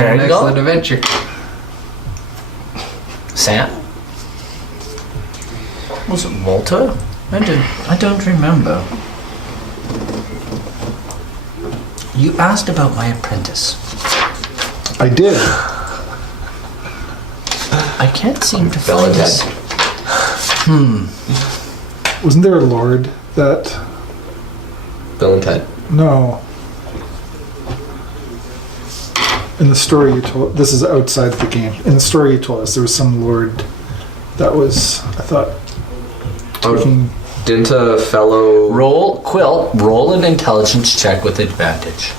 There an you go. excellent adventure. Sam? Was it Walter? I don't remember. You asked about my apprentice. I did. I can't seem to Bill find and this. Wasn't there a lord that... Bill and Ted. No. In the story you told... This is outside the game. In the story you told us, there was some lord that was, I thought, taking... Didn't a fellow... Roll an intelligence check with advantage.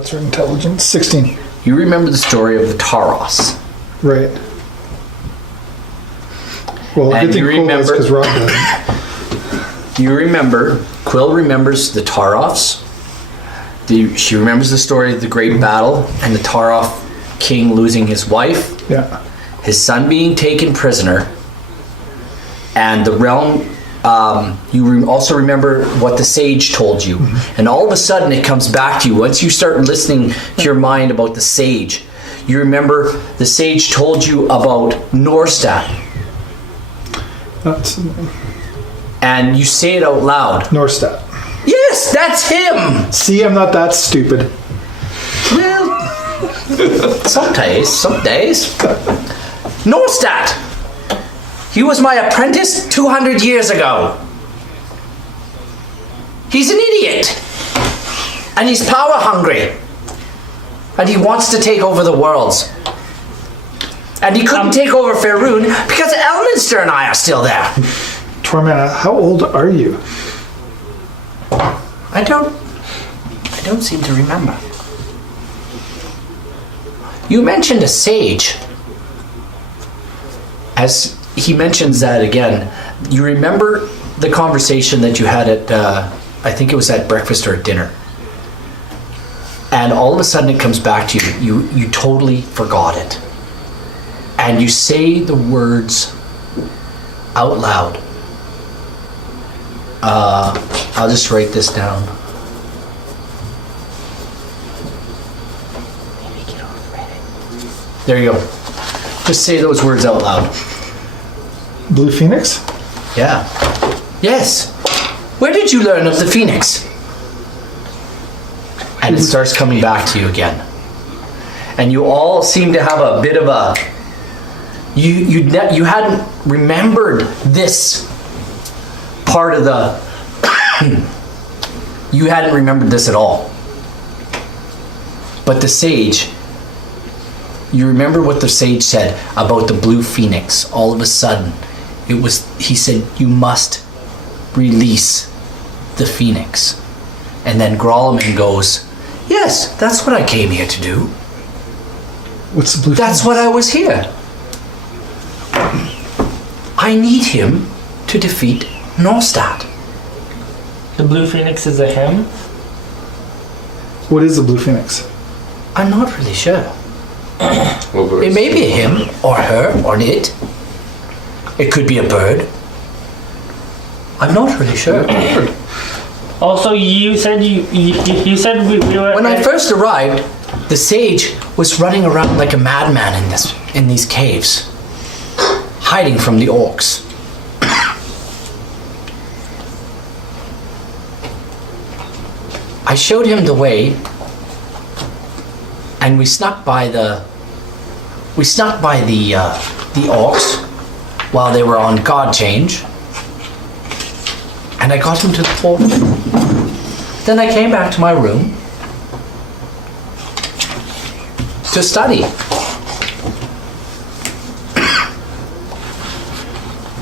What's her intelligence? 16. You remember the story of the Taros. Right. Well, And good thing you Cole does, remember- because Rob doesn't. You remember, Quill remembers the Taroffs. She remembers the story of the great battle and the Taroff king losing his wife, Yeah. his son being taken prisoner, and the realm. Also remember what the sage told you. And all of a sudden it comes back to you. Once you start listening to your mind about the sage, you remember the sage told you about Norstad. That's And you say it out loud. Norstad. Yes, that's him! See, I'm not that stupid. Well, some days. Norstad! He was my apprentice 200 years ago. He's an idiot. And he's power hungry. And he wants to take over the worlds. And he couldn't take over Faerun because Elminster and I are still there. Tormenta, how old are you? I don't seem to remember. You mentioned a sage. As he mentions that again, you remember the conversation that you had at, I think it was at breakfast or at dinner. And all of a sudden it comes back to you. You totally forgot it. And you say the words out loud. I'll just write this down. There you go. Just say those words out loud. Blue Phoenix? Yeah. Yes. Where did you learn of the Phoenix? And it starts coming back to you again. And you all seem to have a bit of a... You hadn't remembered this part of the... You hadn't remembered this at all. But the sage... You remember what the sage said about the blue phoenix. All of a sudden, he said, you must release the phoenix. And then Grolleman goes, yes, that's what I came here to do. What's the blue That's Phoenix? what I was here. I need him to defeat Norstad. The Blue Phoenix is a him? What is the Blue Phoenix? I'm not really sure. It may be a him, or her, or an it. It could be a bird. I'm not really sure. Also, you said you said we were... When I first arrived, the sage was running around like a madman in these caves, hiding from the orcs. I showed him the way, and we snuck by the orcs while they were on guard change, and I got him to the portal. Then I came back to my room to study.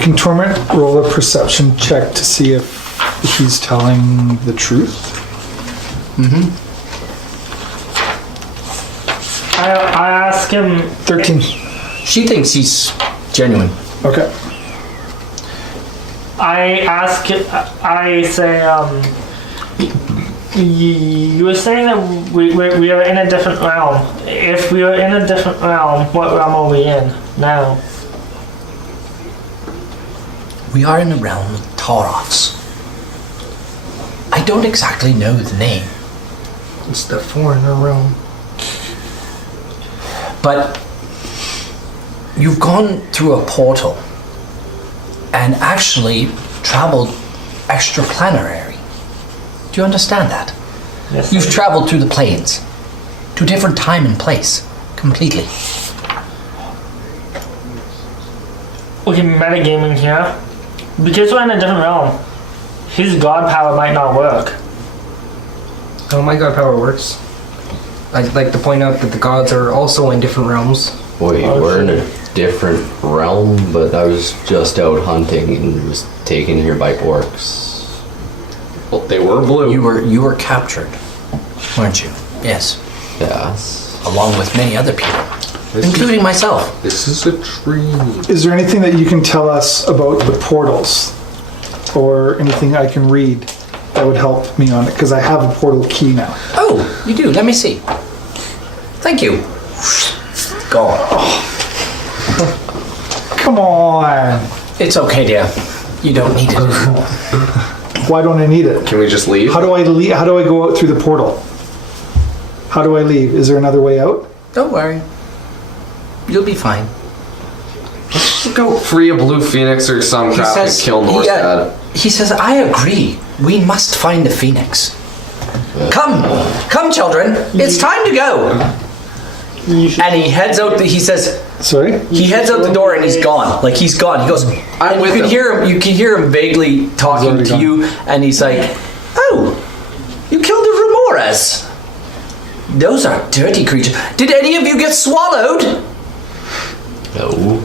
Can Torment roll a perception check to see if he's telling the truth? Mm-hmm. I ask him... 13. She thinks he's genuine. Okay. I say, you were saying that we are in a different realm. If we are in a different realm, what realm are we in now? We are in the realm of Taroths. don't exactly know the name. It's the foreigner realm. But you've gone through a portal and actually traveled extraplanetary. Do you understand that? Yes. You've traveled through the planes to a different time and place completely. Okay, metagaming here. Because we're in a different realm, his god power might not work. Oh, my god power works. I'd like to point out that the gods are also in different realms. Wait, we're in a different realm, but I was just out hunting and was taken here by orcs. Well, they were blue. You were captured, weren't you? Yes. Yes. Along with many other people, including myself. This is a tree. Is there anything that you can tell us about the portals? Or anything I can read that would help me on it? Because I have a portal key now. Oh, you do. Let me see. Thank you. Gone. Come on! It's okay, dear. You don't need it anymore. Why don't I need it? Can we just leave? How do I leave? How do I go out through the portal? How do I leave? Is there another way out? Don't worry. You'll be fine. Let's go free a blue phoenix or some crap and kill Norstad. He says, I agree. We must find the phoenix. Come, children. It's time to go. And he heads out. He says, Sorry? he heads out the door and he's gone. Like he's gone. He goes. I'm with you can him. hear him. You can hear him vaguely talking already to gone. you, and he's like, "Oh, you killed the remoras. Those are dirty creatures. Did any of you get swallowed?" No.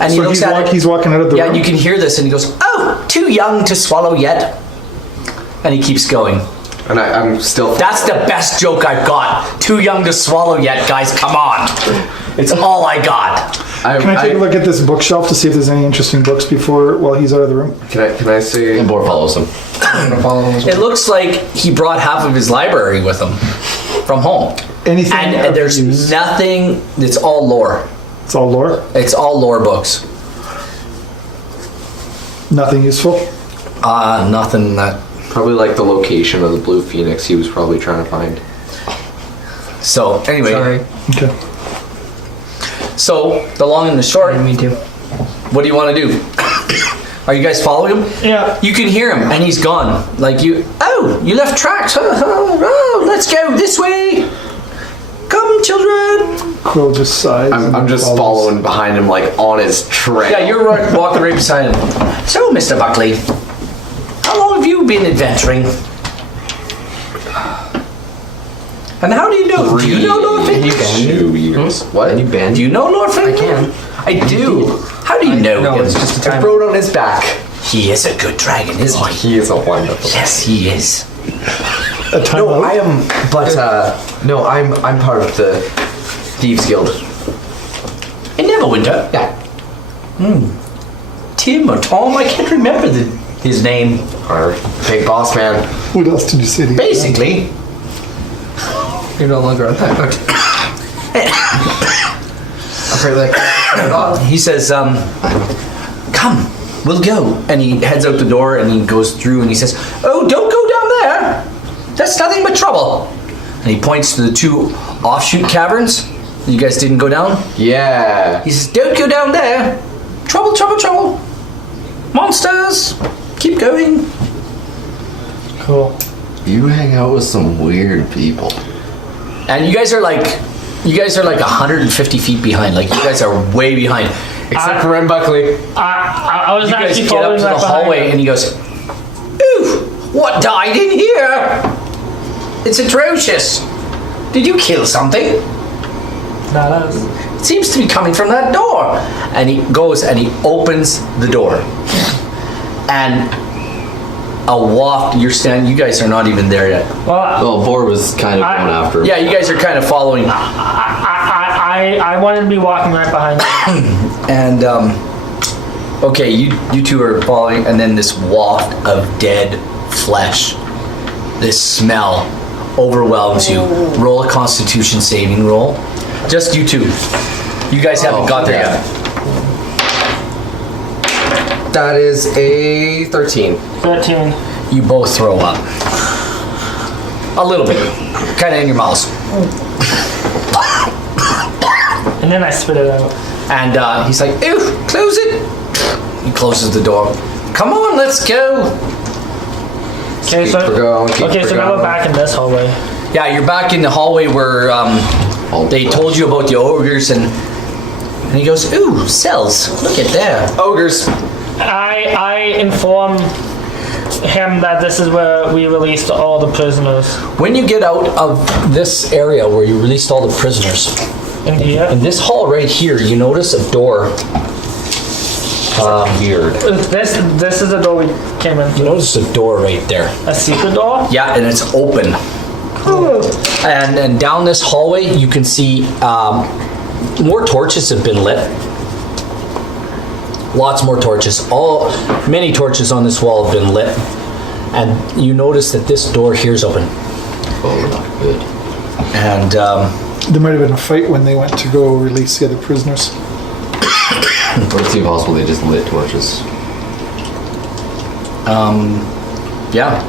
And he So looks at it. he's walking out of the Yeah, room? and you can hear this, and he goes, "Oh, too young to swallow yet." And he keeps going. And I'm still... That's the best joke I've got. Too young to swallow yet, guys. Come on. It's all I got. Can I take a look at this bookshelf to see if there's any interesting books while he's out of the room? Can I say... And Bor follows him. I'm gonna follow him as well. It looks like he brought half of his library with him from home. Anything? And there's nothing, it's all lore. It's all lore? It's all lore books. Nothing useful? Nothing that. Probably like the location of the blue phoenix he was probably trying to find. So, anyway. Sorry. Okay. So, the long and the short, Me too. what do you want to do? Are you guys following him? Yeah. You can hear him, and he's gone. Like you left tracks. Oh, let's go this way. Come, children. Quill just sighs. I'm just follows. following behind him like on his trail. Yeah, you're walking right beside him. So, Mr. Buckley, how long have you been adventuring? And how do you know? Do you know Norfolk? 2 years. What? Can you bend? Do you know Norfolk? I can. I do. How do you know No, him? it's just a I time. rode on his back. He is a good dragon, isn't he? He is a wonderful. Yes, he is. A time No, out? I am, but no, I'm part of the Thieves Guild. In Neverwinter? Yeah. Tim or Tom? I can't remember his name. Our big boss man. What else did you say to you? Basically, You're no longer on that. Okay. I'm pretty like. he says, come, we'll go. And he heads out the door and he goes through and he says, oh, don't go down there. That's nothing but trouble. And he points to the two offshoot caverns. You guys didn't go down? Yeah. He says, don't go down there. Trouble, trouble, trouble. Monsters. Keep going. Cool. You hang out with some weird people. And you guys are like 150 feet behind. Like, you guys are way behind. Except for Ren Buckley. I was You guys actually get up following to the right behind hallway him. and he goes, ooh, what died in here? It's atrocious. Did you kill something? No, that was... It seems to be coming from that door. And he goes and he opens the door. And a waft, you guys are not even there yet. Well, Well, Bor was kind of going after him. Yeah, you guys are kind of following. I wanted to be walking right behind him. And, okay, you two are following, and then this waft of dead flesh, this smell overwhelms you. Roll a Constitution saving roll. Just you two. You guys haven't got there yet. That is a 13. 13. You both throw up. A little bit. Kind of in your mouth. And then I spit it out. And he's like, ew, close it. He closes the door. Come on, let's go. Okay, so now we're back in this hallway. Yeah, you're back in the hallway where they told you about the ogres, and he goes, ooh, cells. Look at that. Ogres. I inform him that this is where we released all the prisoners. When you get out of this area where you released all the prisoners, In here? in this hall right here, you notice a door. Weird. This is the door we came in. You notice a door right there. A secret door? Yeah, and it's open. And down this hallway, you can see more torches have been lit. Lots more torches. Many torches on this wall have been lit. And you notice that this door here is open. Oh, not good. And There might have been a fight when they went to go release the other prisoners. Or it's even possible they just lit torches. yeah,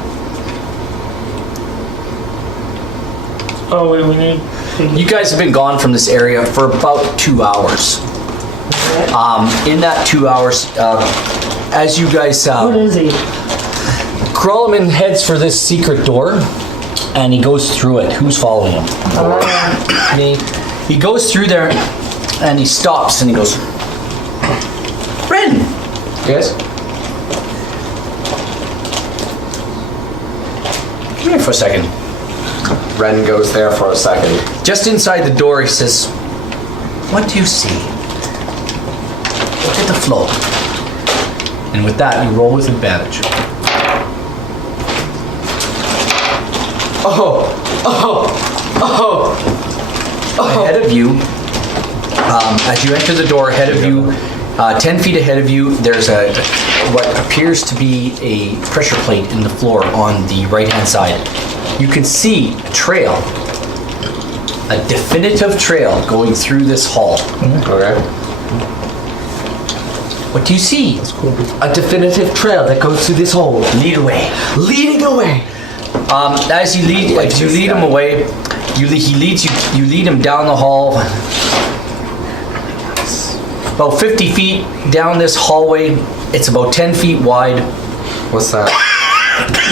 Oh, we need... you guys have been gone from this area for about 2 hours. In that 2 hours, as you guys... What is he? Kroloman heads for this secret door, and he goes through it. Who's following him? And he goes through there, and he stops, and he goes, Ren! Yes? Come here for a second. Ren goes there for a second. Just inside the door, he says, what do you see? Look at the floor. And with that, you roll with advantage. Ahead of you, as you enter the door, ahead of you, 10 feet ahead of you, there's what appears to be a pressure plate in the floor on the right-hand side. You can see a trail, a definitive trail going through this hall. Okay. What do you see? A definitive trail that goes through this hole. Lead away. Leading away. As you lead him away, you lead him down the hall. About 50 feet down this hallway. It's about 10 feet wide. What's that?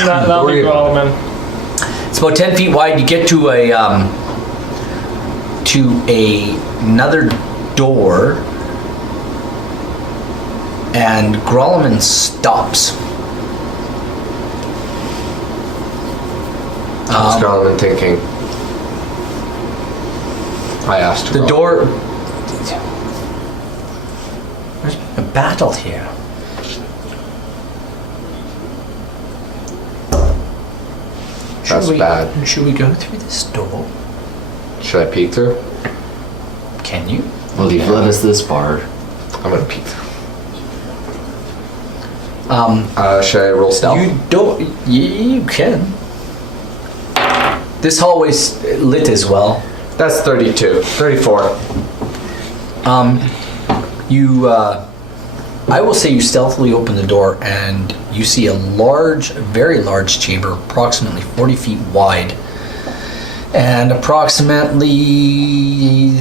That'll be Rhealm. It's about 10 feet wide. You get to another door, and Grolleman stops. What's Grolleman thinking? I asked The Grolleman. door. There's a battle here. That's bad. Should we go through this door? Should I peek through? Can you? Well, you've led us this far. I'm gonna peek through. Should I roll stealth? You don't. You can. This hallway's lit as well. That's 32. 34. I will say you stealthily open the door and you see a large, very large chamber, approximately 40 feet wide and approximately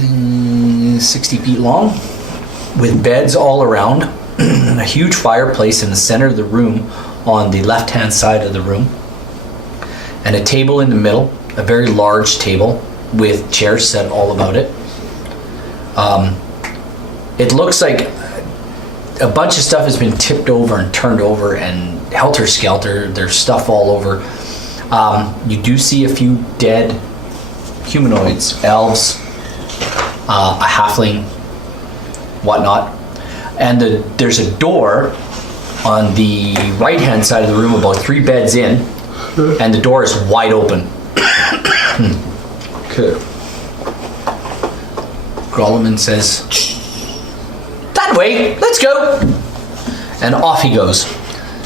60 feet long, with beds all around, a huge fireplace in the center of the room on the left-hand side of the room, and a table in the middle, a very large table with chairs set all about it. It looks like a bunch of stuff has been tipped over and turned over and helter-skelter. There's stuff all over. You do see a few dead humanoids, elves, a halfling, whatnot. And there's a door on the right-hand side of the room, about 3 beds in, and the door is wide open. Okay. Grolleman says, that way, let's go. And off he goes.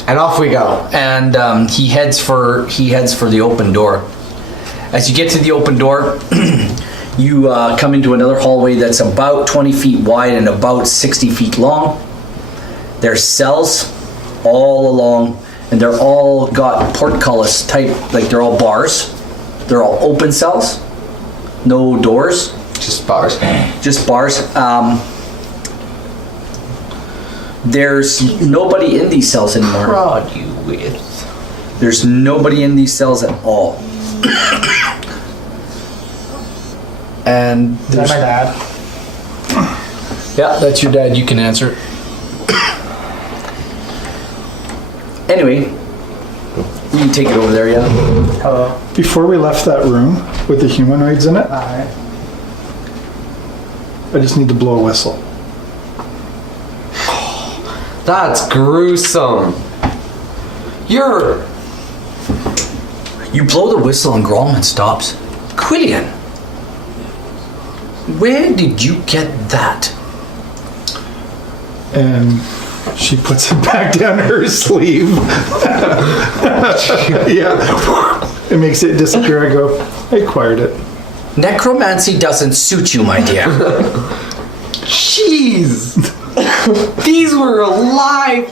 And off we go. And he heads for the open door. As you get to the open door, you come into another hallway that's about 20 feet wide and about 60 feet long. There's cells all along, and they're all got portcullis type, like they're all bars. They're all open cells, no doors, Just bars. just bars. There's nobody in these cells anymore. Prod you with. There's nobody in these cells at all. And Is that my dad? yeah, that's your dad. You can answer. Anyway, you can take it over there, yeah. Hello. Before we left that room with the humanoids in it, Alright. I just need to blow a whistle. That's gruesome. You blow the whistle and Grolman stops. Quillian, where did you get that? And she puts it back down her sleeve. Yeah. It makes it disappear. I go, I acquired it. Necromancy doesn't suit you, my dear. Jeez. These were alive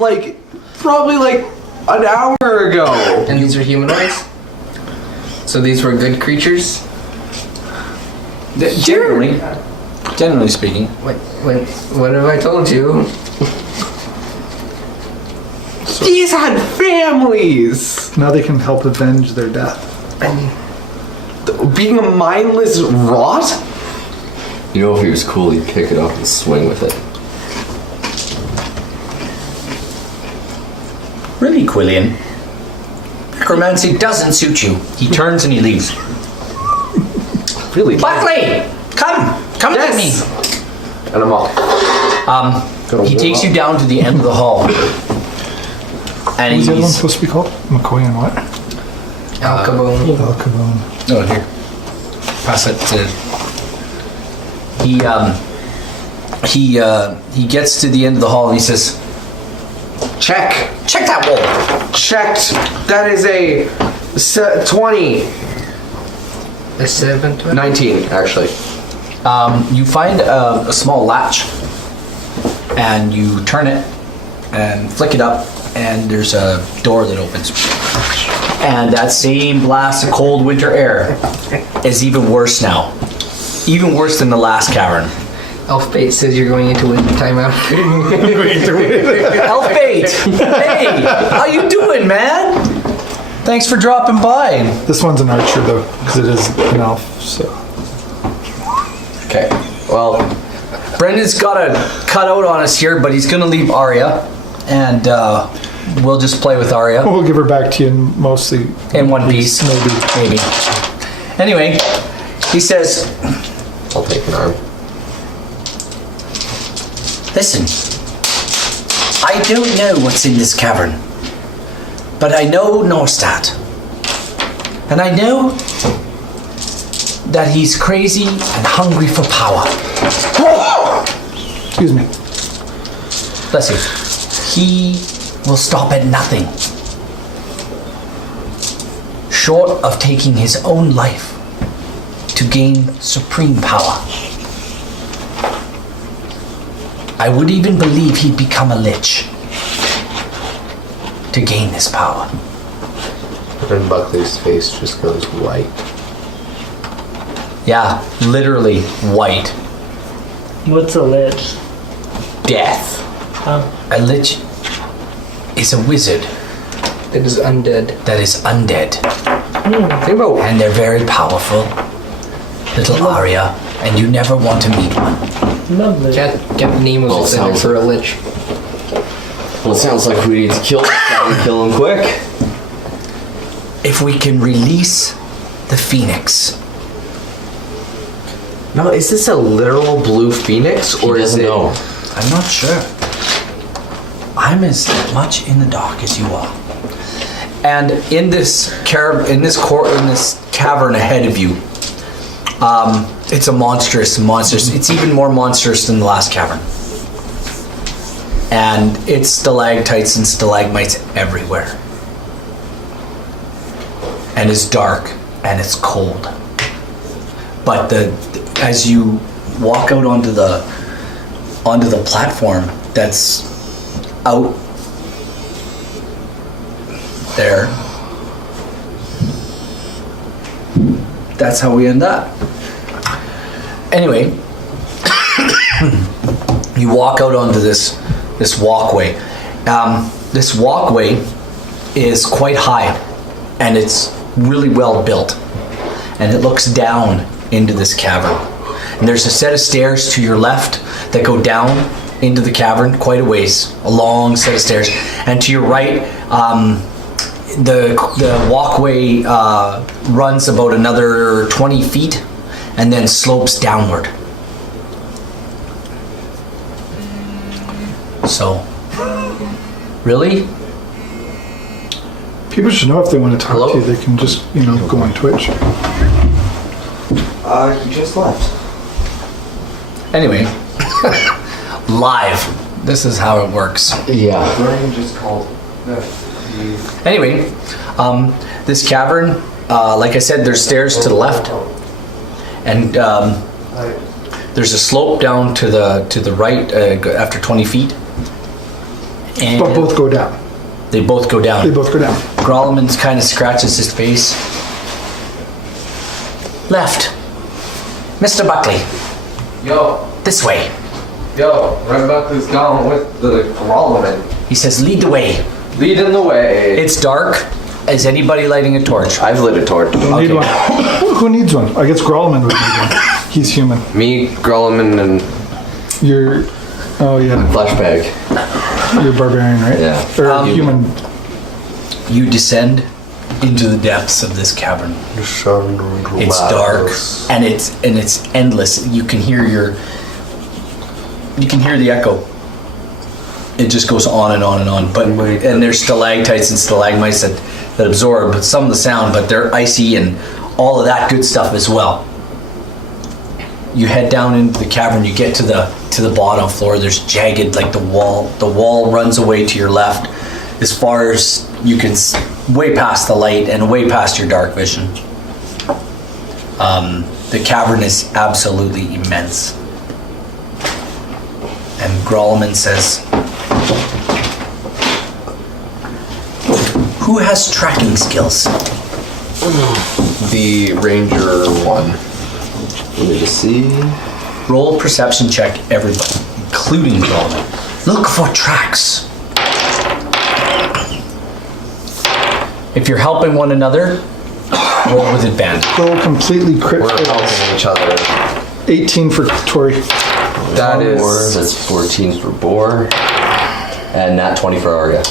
probably an hour ago. And these are humanoids? So these were good creatures? Generally speaking. What have I told you? These had families. Now they can help avenge their death. Being a mindless rot? You know, if he was cool, he'd pick it up and swing with it. Really, Quillian? Necromancy doesn't suit you. He turns and he leaves. Really? Buckley! Come with me. And I'm off. He takes you down to the end of the hall. And What's the other one he's... supposed to be called? McCoy and what? Alcabone. El Cabone. Oh, here. Pass it to... He gets to the end of the hall and he says, Check. check that wall. Checked. That is a 20. A 720? 19, actually. You find a small latch and you turn it and flick it up and there's a door that opens. And that same blast of cold winter air is even worse now. Even worse than the last cavern. Elf Bait says you're going into winter timeout. Elf Bait! Hey! How you doing, man? Thanks for dropping by. This one's an archer though, because it is an elf, so. Okay. Well, Brendan's got a cutout on us here, but he's gonna leave Arya. And we'll just play with Arya. We'll give her back to you mostly. In one piece. Maybe. Anyway, he says, I'll take an arm. listen, I don't know what's in this cavern, but I know Norstad. And I know that he's crazy and hungry for power. Excuse me. Bless you. He will stop at nothing, short of taking his own life to gain supreme power. I would even believe he'd become a lich to gain this power. Then Buckley's face just goes white. Yeah, literally white. What's a lich? Death. A lich is a wizard It is undead. that is undead. Think about And they're very powerful. Little Arya, and you never want to meet one. Lovely. Captain Nemo's Well, excited sounds for a lich. Well, it sounds like we need to kill this guy and kill him quick. If we can release the phoenix. No, is this a literal blue phoenix or He is doesn't it? know. I'm not sure. I'm as much in the dark as you are. And in this cavern ahead of you, it's a monstrous. It's even more monstrous than the last cavern. And it's stalactites and stalagmites everywhere. And it's dark and it's cold. But as you walk out onto the platform that's out there, that's how we end up. Anyway, you walk out onto this walkway. This walkway is quite high, and it's really well built, and it looks down into this cavern. And there's a set of stairs to your left that go down into the cavern quite a ways, a long set of stairs, and to your right, the walkway runs about another 20 feet and then slopes downward. So, really? People should know if they want to talk Hello? to you, they can just, go on Twitch. He just left. Anyway, live. This is how it works. Yeah. Brian just called. Anyway, this cavern, like I said, there's stairs to the left, and there's a slope down to the right after 20 feet. And But both go down. they both go down. They both go down. Grolleman kind of scratches his face. Left. Mr. Buckley, Yo, this way. Redbuck is gone with the Grolleman. He says, lead the way. Leading the way. It's dark. Is anybody lighting a torch? I've lit a torch. Don't need one. Who needs one? I guess Grolleman would need one. He's human. Me, Grolleman, and You're... Oh, yeah. Flashback. You're barbarian, right? Yeah. Or human. You descend into the depths of this cavern. It's dark and it's endless. You can hear the echo. It just goes on and on and on. But and there's stalactites and stalagmites that absorb some of the sound, but they're icy and all of that good stuff as well. You head down into the cavern. You get to the bottom floor. There's jagged, like the wall runs away to your left, as far as you can, way past the light and way past your dark vision. The cavern is absolutely immense. And Grolleman says, "Who has tracking skills?" the Ranger one. Let me just see. Roll a perception check, everybody, including Grolleman. Look for tracks. If you're helping one another, roll with advantage. Roll completely crit We're fails. helping each other. 18 for Tori. That Boar, is. that's 14 for Boar. And nat 20 for Arya.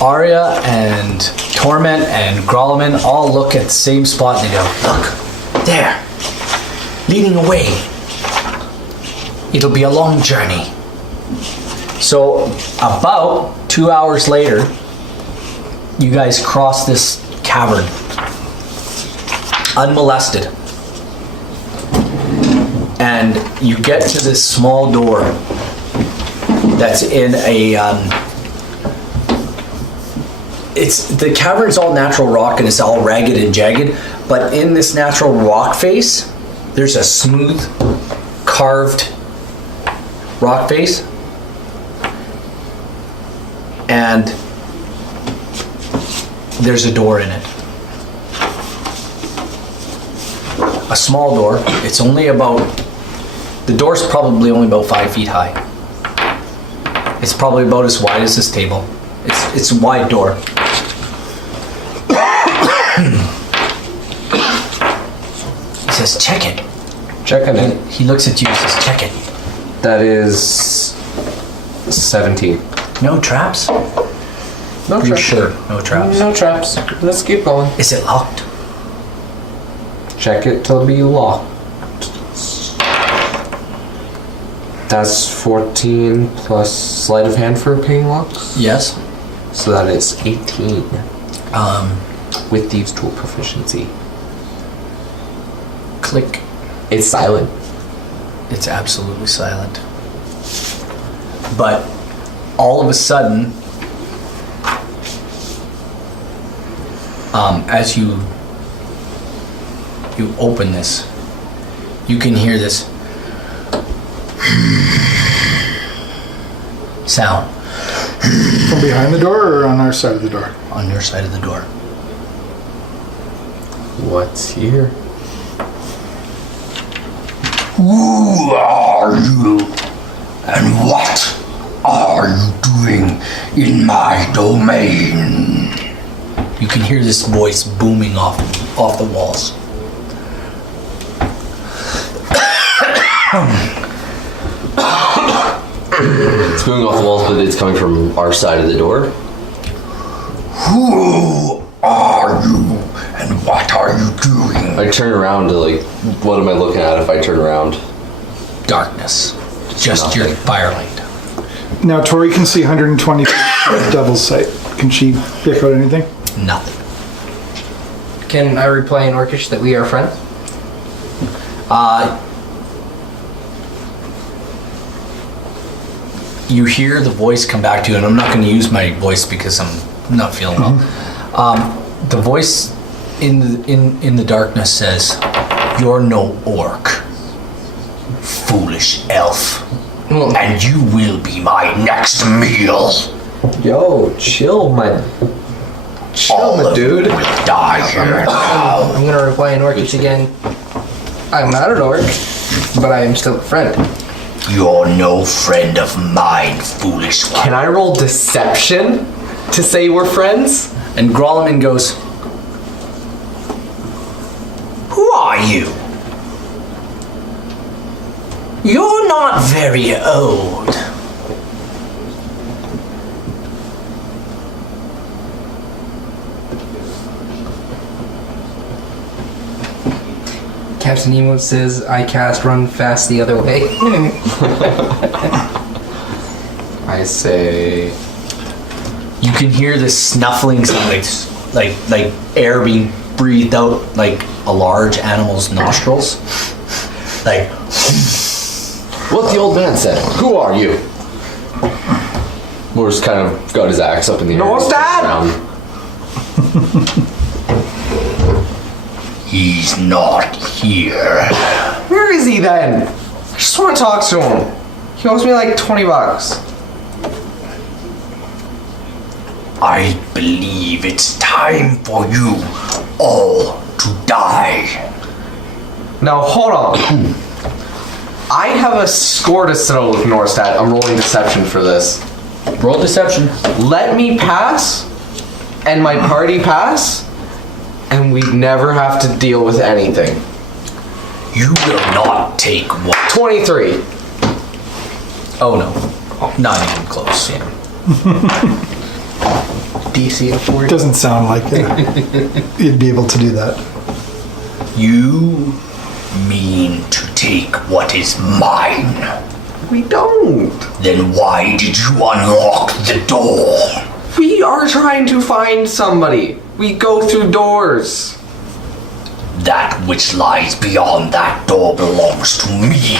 Arya and Torment and Grolleman all look at the same spot and they go, look, there, leading away. It'll be a long journey. So about 2 hours later, you guys cross this cavern, unmolested. And you get to this small door that's in a, the cavern's all natural rock and it's all ragged and jagged, but in this natural rock face, there's a smooth, carved rock face. And there's a door in it. A small door. It's only about, the door's probably only about 5 feet high. It's probably about as wide as this table. It's a wide door. He says, check it. Checking it. He looks at you and says, check it. That is 17. No traps? No You're traps. sure? No traps. No traps. Let's keep going. Is it locked? Check it till be locked. That's 14 plus sleight of hand for picking locks. Yes. So that is 18 with thieves tool proficiency. Click. It's silent. It's absolutely silent. But all of a sudden, as you open this, you can hear this sound From behind the door or on our side of the door? on your side of the door. What's here? Who are you? And what are you doing in my domain? You can hear this voice booming off the walls. It's moving off the walls, but it's coming from our side of the door. Who are you? And what are you doing? I turn around to like, what am I looking at if I turn around? Darkness. Just your firelight. Now Tori can see 120 feet of Devil's Sight. Can she pick out anything? Nothing. Can I reply in Orcish that we are friends? You hear the voice come back to you, and I'm not going to use my voice because I'm not feeling well. The voice in the darkness says, "You're no orc, foolish elf, and you will be my next meal. Yo, chill, my dude. Will die here now." I'm gonna reply in Orcish again. I'm not an orc, but I am still a friend. You're no friend of mine, foolish one. Can I roll deception to say we're friends? And Grolleman goes, "Who are you? You're not very old." Captain Nemo says, I cast run fast the other way. I say, You can hear this snuffling sound, like air being breathed out like a large animal's nostrils. Like, What the old man said. Who are you? Moore's kind of got his axe up in the air. No, Dad! Around. He's not here. where is he then? I just want to talk to him. He owes me like $20. I believe it's time for you all to die. Now, hold on. I have a score to settle with Norstad. I'm rolling deception for this. roll deception. Let me pass, and my party pass, and we never have to deal with anything. You will not take what 23. Oh no, not even close. Yeah. DC of 40. Doesn't sound like it. You'd be able to do that. you mean to take what is mine. We don't. Then why did you unlock the door? We are trying to find somebody. We go through doors. That which lies beyond that door belongs to me.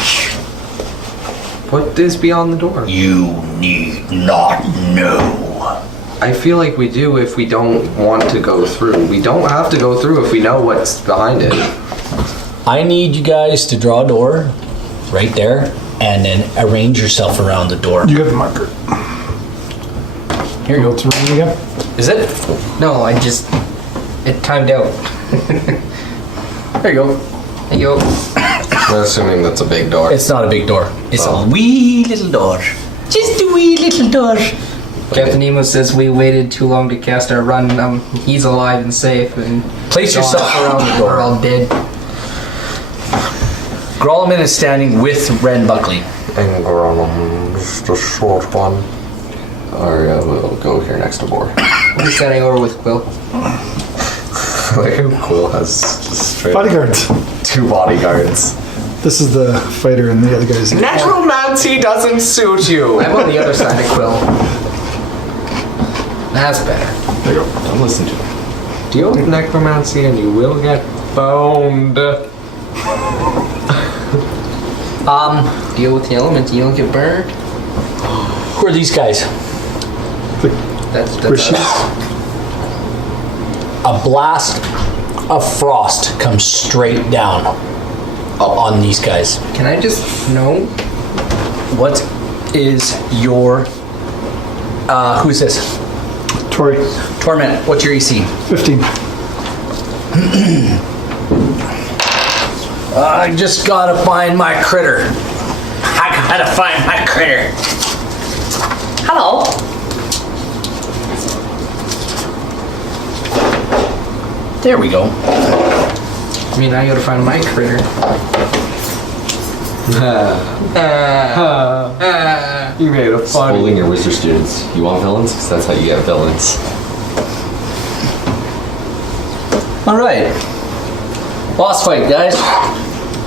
What is beyond the door? You need not know. I feel like we do if we don't want to go through. We don't have to go through if we know what's behind it. I need you guys to draw a door right there, and then arrange yourself around the door. You got the marker. Here you go. It's running again. Is it? No, it timed out. There you go. There you go. I'm assuming that's a big door. It's not a big door. It's a wee little door. Just a wee little door. Captain Nemo says we waited too long to cast our run. He's alive and safe. And Place yourself around the We're door. all dead. Grolleman is standing with Ren Buckley. And Gronum, just a short one. Or we'll go here next to Boar. We're standing over with Quill. Like who Quill has just straight Bodyguards. 2 bodyguards. This is the fighter and the other guy's. Necromancy doesn't suit you. I'm on the other side of Quill. That's better. Don't listen to him. Deal with necromancy and you will get boned. Deal with the elements, you don't get burned. Who are these guys? That's Rashid. A blast of frost comes straight down on these guys. Can I just know? What is your... who's this? Tori. Torment, what's your EC? 15. I just gotta find my critter. I gotta find my critter. Hello. There we go. I mean, I gotta find my critter. You made a funny. Schooling your wizard students. You want villains? Because that's how you get villains. All right. Boss fight, guys.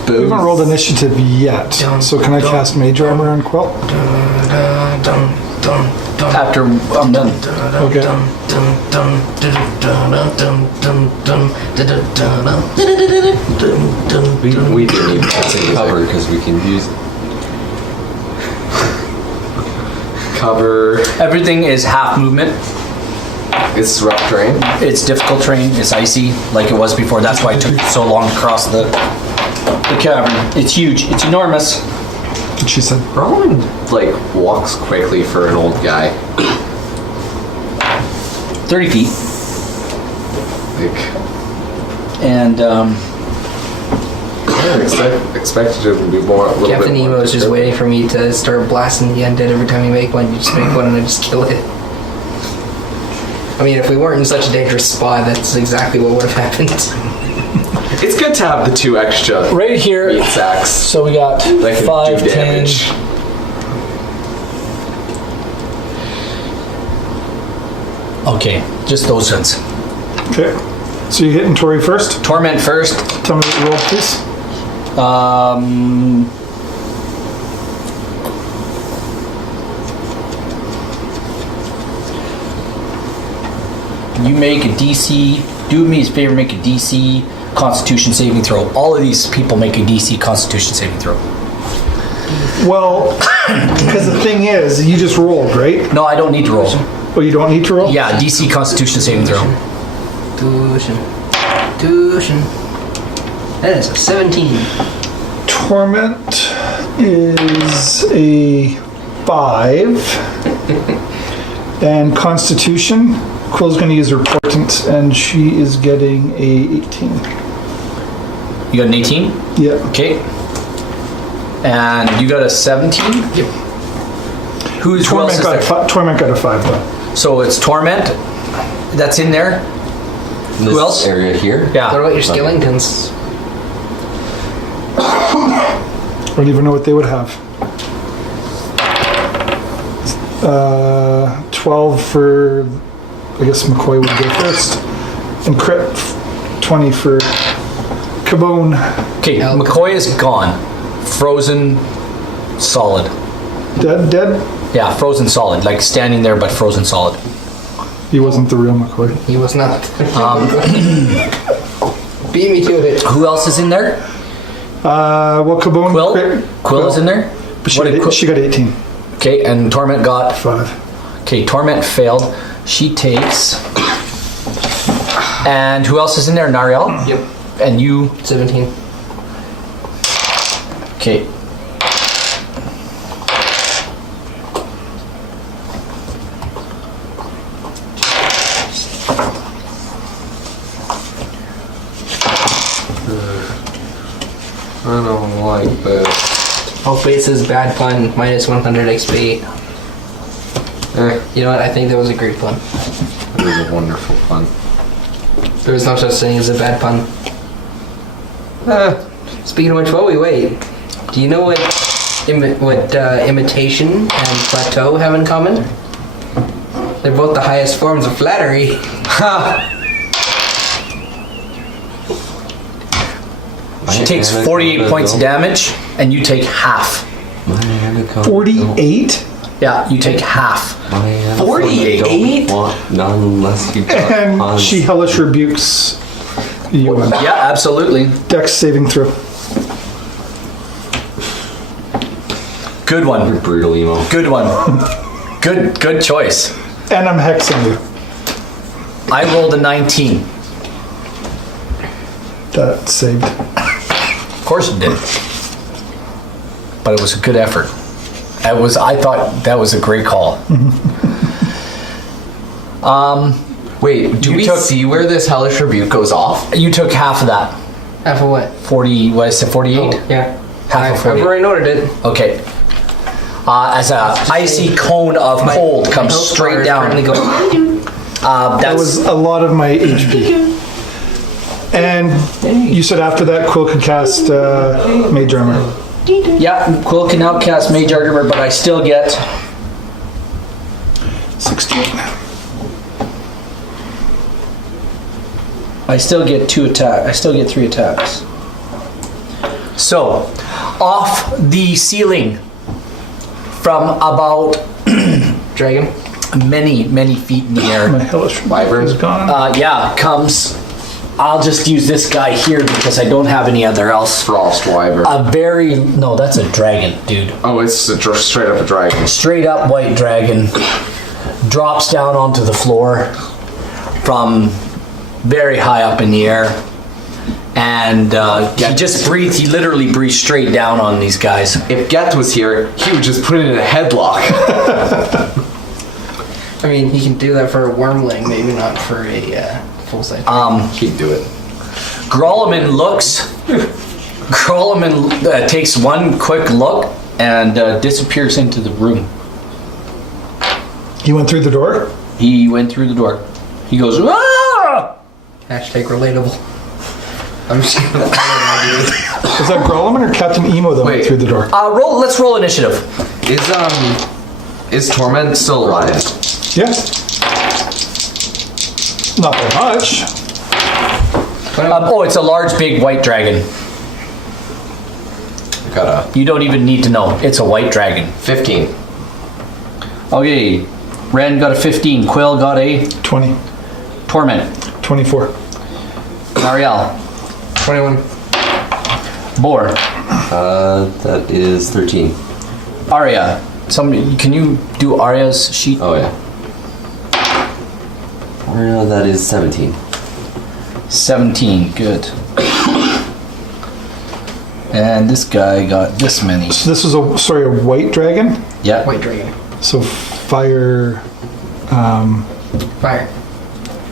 We haven't rolled initiative yet, so can I cast Mage Armor on Quill? After I'm done. Okay. We didn't even take cover because we can use Cover. Everything is half movement. It's rough terrain. It's difficult terrain. It's icy, like it was before. That's why it took so long to cross the cavern. It's huge. It's enormous. What she said. Rowan, like, walks quickly for an old guy. 30 feet. Like, And I expected it to be more. A little Captain bit more Nemo is just waiting for me to start blasting the undead every time you make one. You just make one and I just kill it. I mean, if we weren't in such a dangerous spot, that's exactly what would have happened. It's good to have the 2 extra right here. meat sacks. So we got That can 5, do 10. damage. Okay, just those ones. Okay. So you're hitting Tori first? Torment first. Tell me what you rolled, please. You make a DC. Do me a favor, make a DC Constitution saving throw. All of these people make a DC Constitution saving throw. Well, because the thing is, you just rolled, right? No, I don't need to roll. Oh, you don't need to roll? Yeah, DC Constitution saving throw. Tuition. That is a 17. Torment is a 5. And Constitution, Quill's going to use her portent, and she is getting a 18. You got an 18? Yeah. Okay. And you got a 17? Yep. Who else Torment is got, there? Torment got a 5, though. So it's Torment that's in there. this Who else? area here. Yeah. What about your Skellingtons? I don't even know what they would have. 12 for, I guess McCoy would go first. And crit 20 for Cabone. Okay, McCoy is gone. Frozen solid. Dead? Yeah, frozen solid. Like standing there, but frozen solid. He wasn't the real McCoy. He was not. Beat me to it. Who else is in there? Well, Cabone. Quill? Quill is in there? But What did she got 18. Okay, and Torment got... 5. Okay, Torment failed. She takes... And who else is in there? Nariel? Yep. And you... 17. Okay. I don't like this. Oh, base is bad pun. Minus 100 XP. You know what? I think that was a great pun. It was a wonderful fun. There is no such thing as a bad pun. Speaking of which, while we wait, do you know what imitation and plateau have in common? They're both the highest forms of flattery. She takes 48 points of damage, and you take half. 48? Yeah, you take half. 48? None unless you got And puns. she hellish rebukes you. And Yeah, absolutely. Dex saving throw. Good one. Brutal emo. Good one. Good choice. And I'm hexing you. I rolled a 19. That saved. Of course it did. But it was a good effort. I thought that was a great call. Wait, do You we took- see where this hellish rebuke goes off? You took half of that. Half of what? 40, what I said, 48? Yeah. Half of 48. I've already noted it. Okay. As a icy cone of cold comes health straight bar is down. currently going- That was That's a lot of my HP. And you said after that, Quill could cast Mage Armor. yeah. Quill can now cast Mage Armor, but I still get 16. I still get 2 attack. I still get 3 attacks. So, off the ceiling from about Dragon. many feet in the air. My hellish Wyvern. is gone. Yeah, comes. I'll just use this guy here because I don't have any other else. Frost Wyvern. No, that's a dragon, dude. Oh, it's straight up a dragon. Straight up white dragon drops down onto the floor from very high up in the air, and he literally breathes straight down on these guys. If Geth was here, he would just put it in a headlock. I mean, he can do that for a wormling, maybe not for a full size. He'd do it. Grolleman takes one quick look and disappears into the room. He went through the door? He went through the door. He goes, "Ah!" Hashtag relatable. I'm just gonna Was that Grolleman or Captain Emo that went Wait. through the door? Let's roll initiative. Is Torment still alive? Yeah. Not by much. It's a large, big white dragon. Got a You don't even need to know. It's a white dragon. 15. Okay, Ren got a 15. Quill got a 20. Torment. 24. Marielle. 21. Bor. That is 13. Arya. Can you do Arya's sheet? Oh, yeah. That is 17. 17. Good. And this guy got this many. So this was a white dragon? Yeah. White dragon. So fire Fire.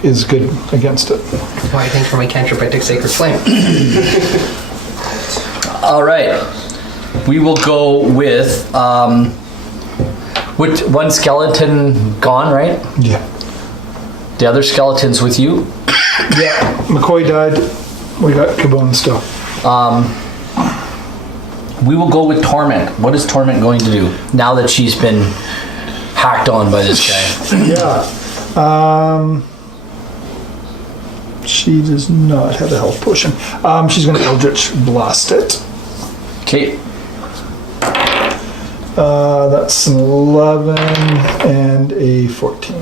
is good against it. Why I think for my cantrip I take Sacred Flame. All right. We will go with which one skeleton gone, right? Yeah. The other skeleton's with you. Yeah. McCoy died. We got Cabone still. We will go with Torment. What is Torment going to do now that she's been hacked on by this guy? Yeah. She does not have a health potion. She's going to Eldritch Blast it. Okay. That's an 11 and a 14.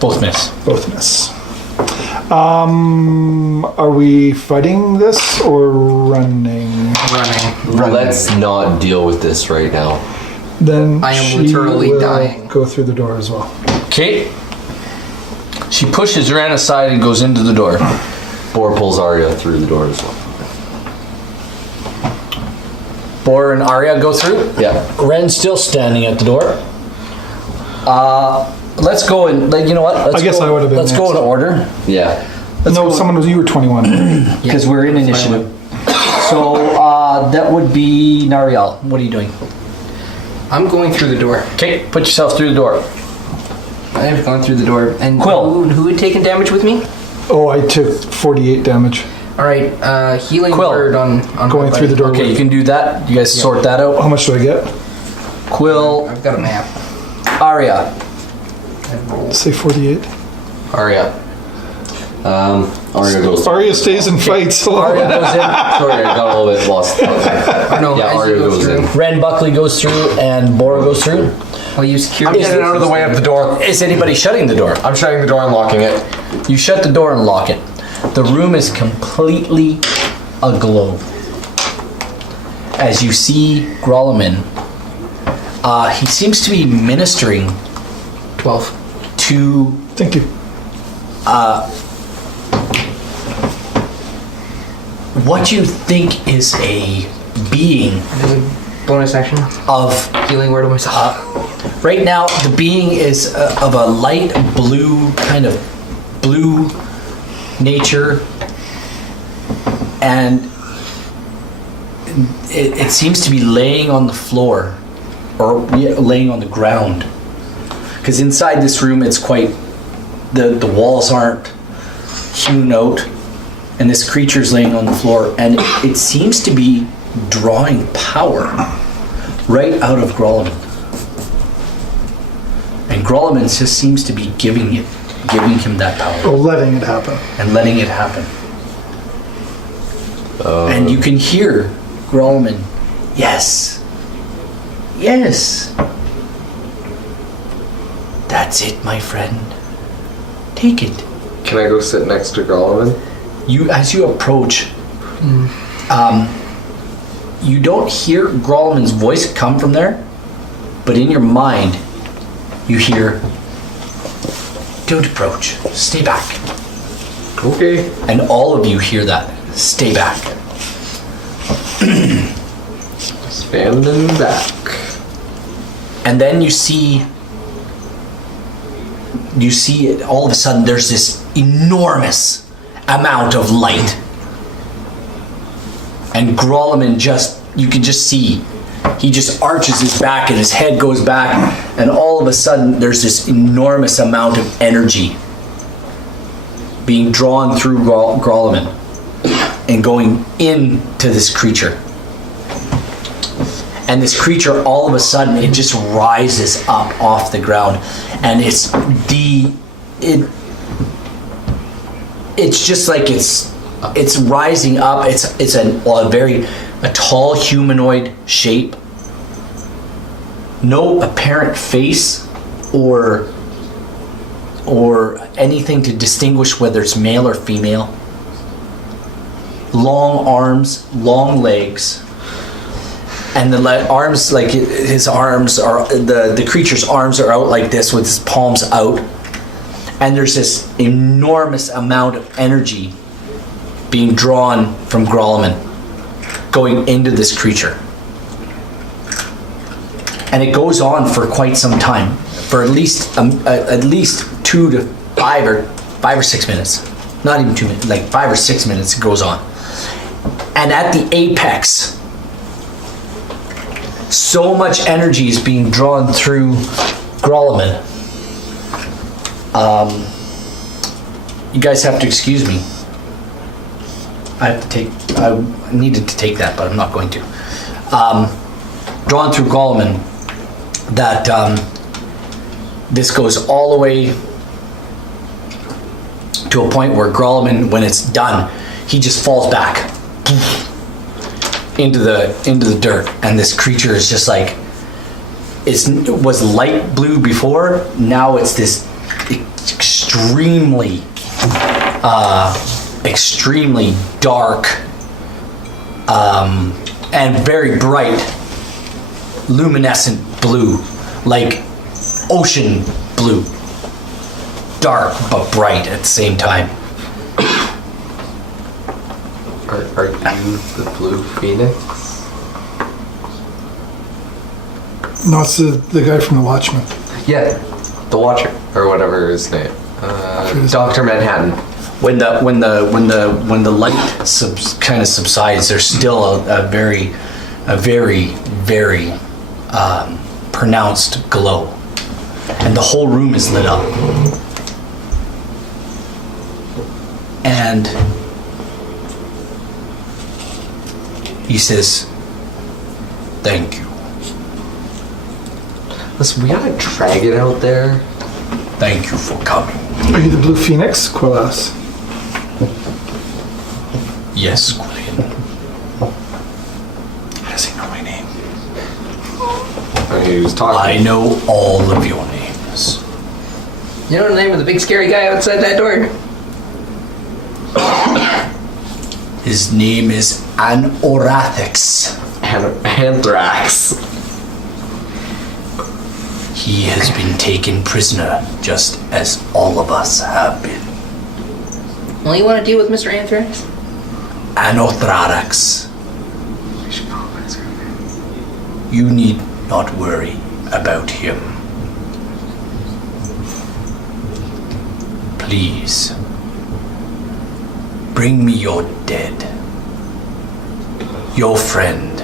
Both miss. Both miss. Are we fighting this or running? Running. Let's not deal with this right now. Then I am she literally will dying. Go through the door as well. Okay. She pushes Ren aside and goes into the door. Bor pulls Arya through the door as well. Bor and Arya go through. Yeah. Ren's still standing at the door. Let's go and you know what? I guess I would have been Let's go in next. order Yeah. You were 21. because we're in initiative. So that would be Nariel. What are you doing? I'm going through the door. Okay, put yourself through the door. I have gone through the door. And Quill. who had taken damage with me? Oh, I took 48 damage. All right, healing Quill. word on Going my through the buddy. door. Okay, you can do that. You guys sort that out. How much do I get? Quill, I've got a map. Arya. Say 48. Arya. Arya goes. Arya stays and fights. Arya goes Sorry, I got a little bit lost. Oh, no, Yeah, as Arya you go goes through, in. in. Ren Buckley goes through and Bora goes through. I'll use cure. I'm getting out of the way of the door. Is anybody shutting the door? I'm shutting the door and locking it. You shut the door and lock it. The room is completely aglow. As you see Grolleman, he seems to be ministering 12. to Thank you. what you think is a being There's a bonus action. of Healing word on myself. right now. The being is of a light blue, kind of blue nature. and it seems to be laying on the floor, or laying on the ground. Because inside this room, it's quite, the walls aren't hewn out, and this creature's laying on the floor, and it seems to be drawing power right out of Grolleman. And Grolleman just seems to be giving him that power. Or letting it happen. And letting it happen. And you can hear Grolleman, yes, yes. That's it, my friend. Take it. Can I go sit next to Grolleman? As you approach, you don't hear Grolleman's voice come from there, but in your mind, you hear, don't approach, stay back. Okay. And all of you hear that, stay back. Standing back. And then you see it, all of a sudden there's this enormous amount of light. And Grolleman you can just see, he just arches his back and his head goes back, and all of a sudden there's this enormous amount of energy being drawn through Grolleman and going into this creature. And this creature, all of a sudden, it just rises up off the ground, and it's just like it's rising up. It's a tall humanoid shape. No apparent face or anything to distinguish whether it's male or female. Long arms, long legs. And the arms, like his arms are, the creature's arms are out like this with his palms out. And there's this enormous amount of energy being drawn from Grolleman going into this creature. And it goes on for quite some time, for at least 2 to 5 or 6 minutes. Not even 2 minutes, like 5 or 6 minutes it goes on. And at the apex, so much energy is being drawn through Grolleman. You guys have to excuse me. I needed to take that, but I'm not going to. Drawn through Grolleman, that this goes all the way to a point where Grolleman, when it's done, he just falls back into the dirt, and this creature is just like, it was light blue before, now it's this extremely dark and very bright luminescent blue, like ocean blue, dark but bright at the same time. Are you the Blue Phoenix? No, it's the guy from The Watchmen. Yeah, the Watcher, or whatever his name. Dr. Manhattan. When the light kind of subsides, there's still a very pronounced glow, and the whole room is lit up. And he says, "Thank you. Listen, we gotta drag it out there. Thank you for coming." Are you the Blue Phoenix, Quilas? Yes, Quillian. How does he know my name? I mean, he was talking. I know all of your names. You know the name of the big scary guy outside that door? His name is Anorathix. Anthrax. He has been taken prisoner, just as all of us have been. Well, you want to deal with Mr. Anthrax? Anothrax. You need not worry about him. Please, bring me your dead. Your friend,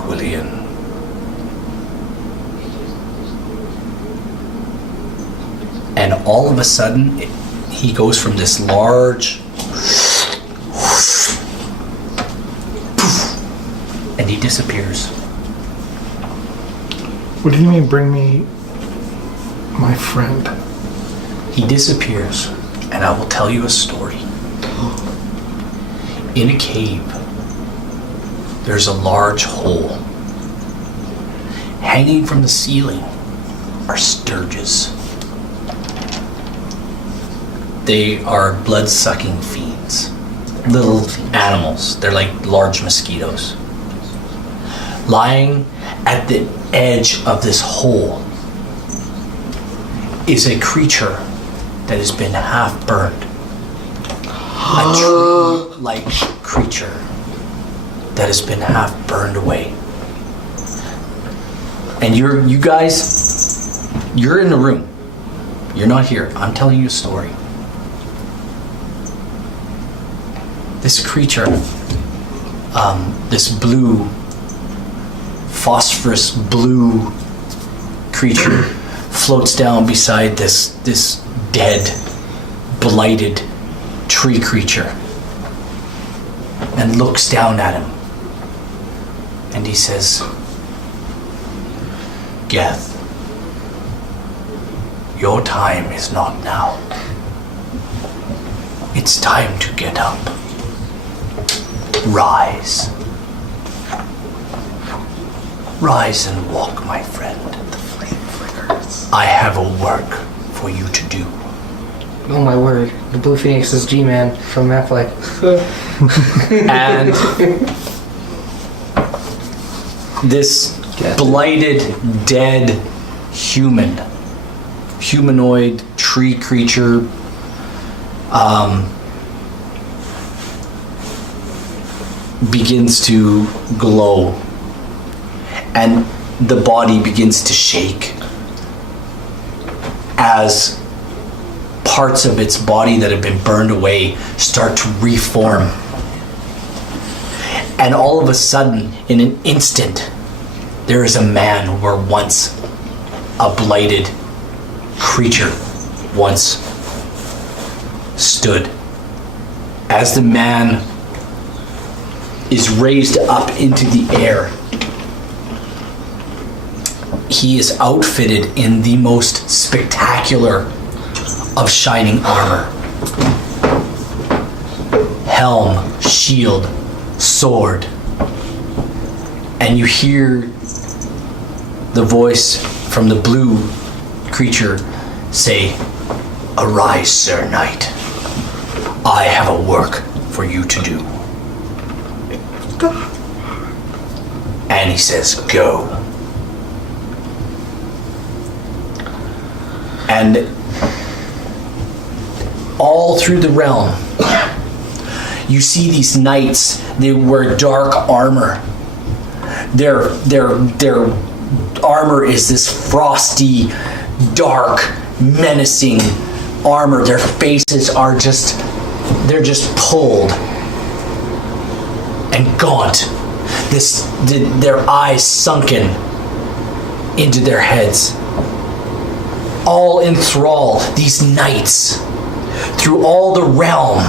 Quillian. And all of a sudden, he goes from this large, and he disappears. What do you mean, bring me my friend? He disappears, and I will tell you a story. In a cave, there's a large hole. Hanging from the ceiling are sturges. They are blood-sucking fiends. Little animals. They're like large mosquitoes. Lying at the edge of this hole is a creature that has been half burned. A tree-like creature that has been half burned away. And you guys, you're in the room. You're not here. I'm telling you a story. This creature, this blue, phosphorus blue creature floats down beside this dead, blighted tree creature and looks down at him. And he says, Geth, your time is not now. It's time to get up. Rise. Rise and walk, my friend. The flame flickers. I have a work for you to do. Oh my word. The Blue Phoenix is G-Man from Affleck. And this blighted, dead humanoid tree creature, begins to glow, and the body begins to shake as parts of its body that have been burned away start to reform. And all of a sudden, in an instant, there is a man where once a blighted creature once stood. As the man is raised up into the air, he is outfitted in the most spectacular of shining armor. Helm, shield, sword. And you hear the voice from the blue creature say, Arise, Sir Knight. I have a work for you to do. And he says, Go. And all through the realm, you see these knights. They wear dark armor. Their armor is this frosty, dark, menacing armor. Their faces are they're just pulled and gaunt. Their eyes sunken into their heads. All in thrall, these knights, through all the realm.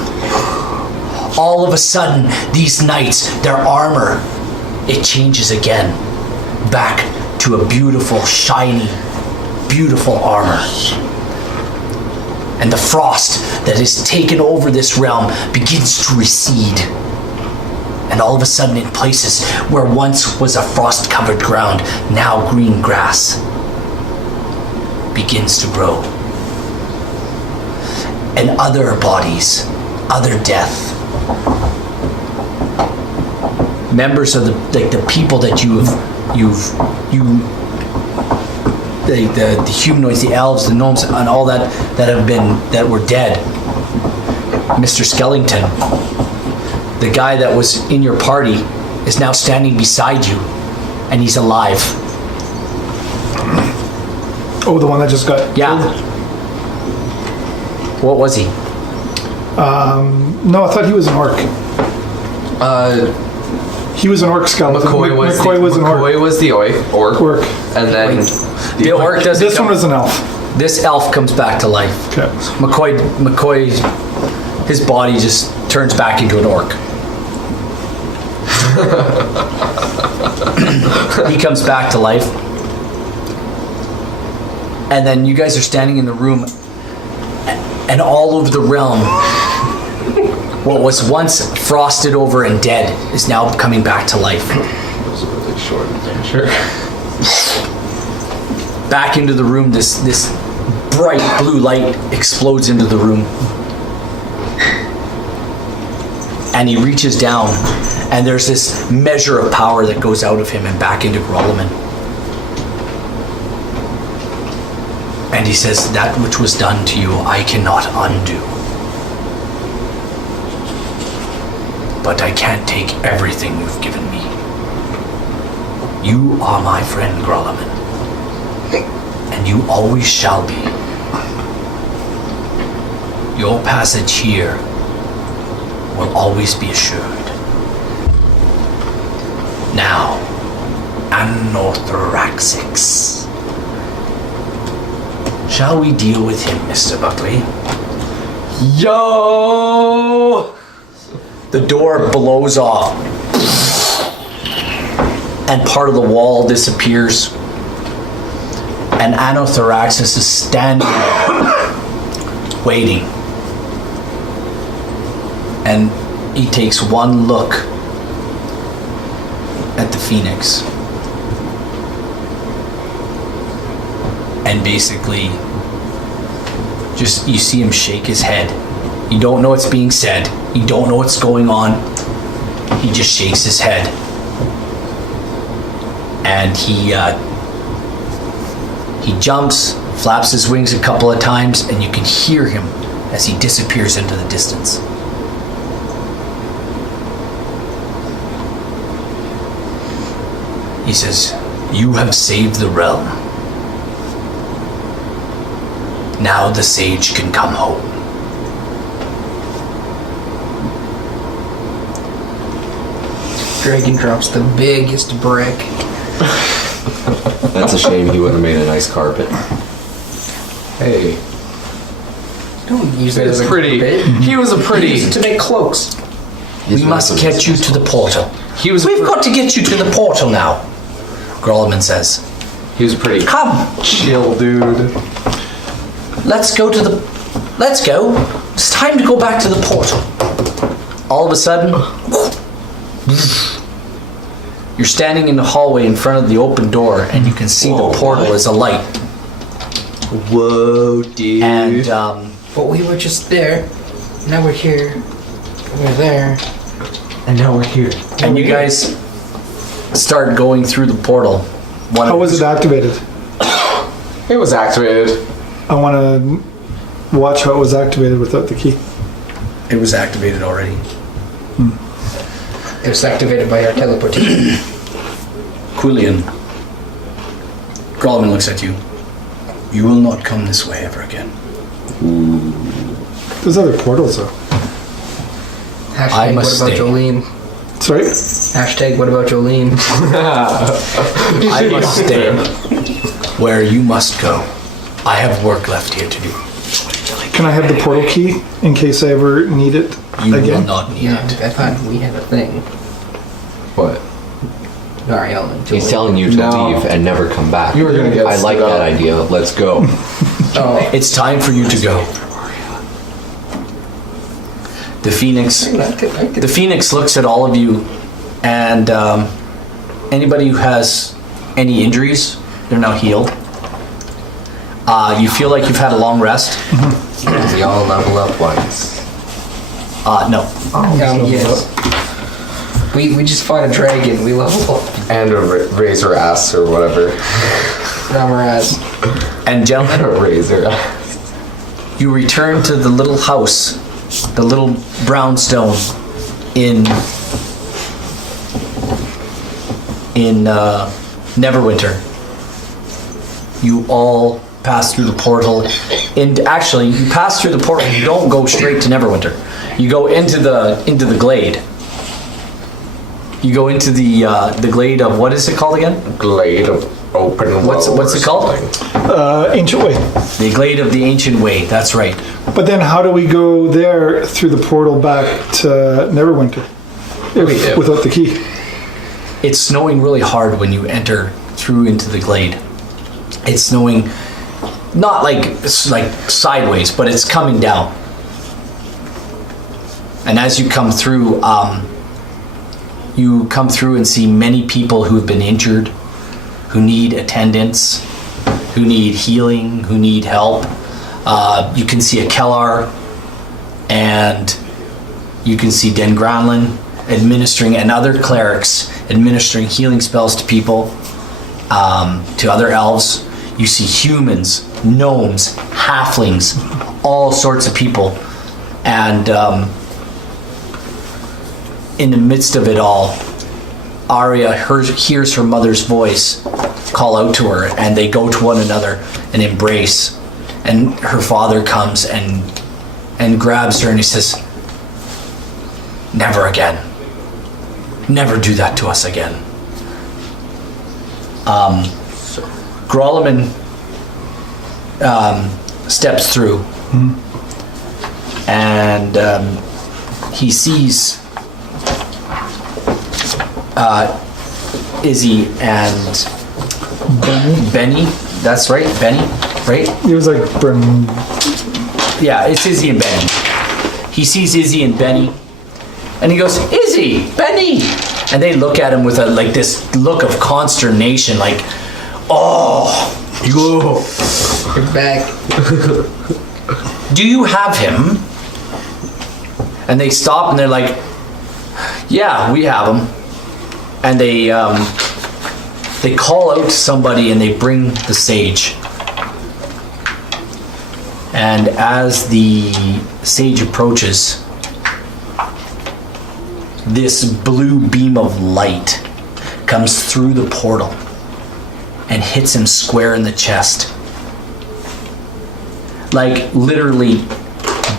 All of a sudden, these knights, their armor, it changes again, back to a beautiful, shiny, beautiful armor. And the frost that has taken over this realm begins to recede. And all of a sudden, in places where once was a frost-covered ground, now green grass begins to grow. And other bodies, other death, members of the people that the humanoids, the elves, the gnomes, and all that were dead. Mr. Skellington, the guy that was in your party, is now standing beside you, and he's alive. Oh, the one that just got Yeah. killed? What was he? No, I thought he was an orc. He was an orc skeleton. McCoy was an orc. McCoy was the orc. Orc. And then The orc doesn't. This one was an elf. This elf comes back to life. Okay. McCoy, his body just turns back into an orc. He comes back to life. And then you guys are standing in the room, and all over the realm, what was once frosted over and dead is now coming back to life. It was a really short adventure. Back into the room, this bright blue light explodes into the room. And he reaches down, and there's this measure of power that goes out of him and back into Rhealm. And he says, that which was done to you, I cannot undo. But I can't take everything you've given me. You are my friend, Rhealm. And you always shall be. Your passage here will always be assured. Now, Anorthoraxix. Shall we deal with him, Mr. Buckley? Yo! The door blows off. And part of the wall disappears. And Anorthoraxis is standing there, waiting. And he takes one look at the phoenix. And basically, just you see him shake his head. You don't know what's being said. You don't know what's going on. He just shakes his head. And he jumps, flaps his wings a couple of times, and you can hear him as he disappears into the distance. He says, "You have saved the realm. Now the sage can come home." Dragon drops the biggest brick. That's a shame. He would have made a nice carpet. Hey. Don't use it as a Pretty. carpet. He was a Use pretty. it to make cloaks. We must get you to the portal. He was. We've got to get you to the portal now, Grolman says. He was a pretty Come, chill dude. let's go. It's time to go back to the portal. All of a sudden, you're standing in the hallway in front of the open door, and you can see the portal is alight. Whoa, dude. And But we were just there. Now we're here. We're there. And now we're here. and you guys start going through the portal. How was it activated? It was activated. I want to watch how it was activated without the key. It was activated already. It was activated by our teleportation. Quillian. Grolman looks at you. You will not come this way ever again. There's other portals though. Hashtag what must about stay. Jolene? Sorry? Hashtag what about Jolene? I must stay where you must go. I have work left here to do. Can I have the portal key in case I ever need it You will again? not need Yeah, it. I thought we had a thing. What? Rhealm and He's Jolene. telling you to No. leave and never come back. You were gonna get I like stood that up. idea. Let's go. Oh, It's time for you to go. The Phoenix. I could. The Phoenix looks at all of you, and anybody who has any injuries, they're now healed. You feel like you've had a long rest. We all level up once. No. Yes. We just fought a dragon. We level up. And a razor ass or whatever. Ramaraz. And gentlemen, A razor ass. you return to the little house, the little brownstone in Neverwinter. You all pass through the portal. And actually, you pass through the portal. You don't go straight to Neverwinter. You go into the glade. You go into the glade of, what is it called again? Glade of open. What's it called? Ancient way. The glade of the ancient way. That's right. But then how do we go there through the portal back to Neverwinter? Without the key. It's snowing really hard when you enter through into the glade. It's snowing, not like sideways, but it's coming down. And as you come through and see many people who have been injured, who need attendance, who need healing, who need help. You can see a Kellar, and you can see Den Granlin administering, and other clerics administering healing spells to people, to other elves. You see humans, gnomes, halflings, all sorts of people. And in the midst of it all, Arya hears her mother's voice call out to her, and they go to one another and embrace. And her father comes and grabs her, and he says, "Never again. Never do that to us again." Groliman steps through, and he sees Izzy and Benny. That's right, Benny, right? He was like, Yeah, it's Izzy and Benny. He sees Izzy and Benny, and he goes, "Izzy, Benny," and they look at him with this look of consternation, like, "Oh, You're back. do you have him?" And they stop and they're like, "Yeah, we have him." And they call out to somebody, and they bring the sage. And as the sage approaches, this blue beam of light comes through the portal and hits him square in the chest. Like literally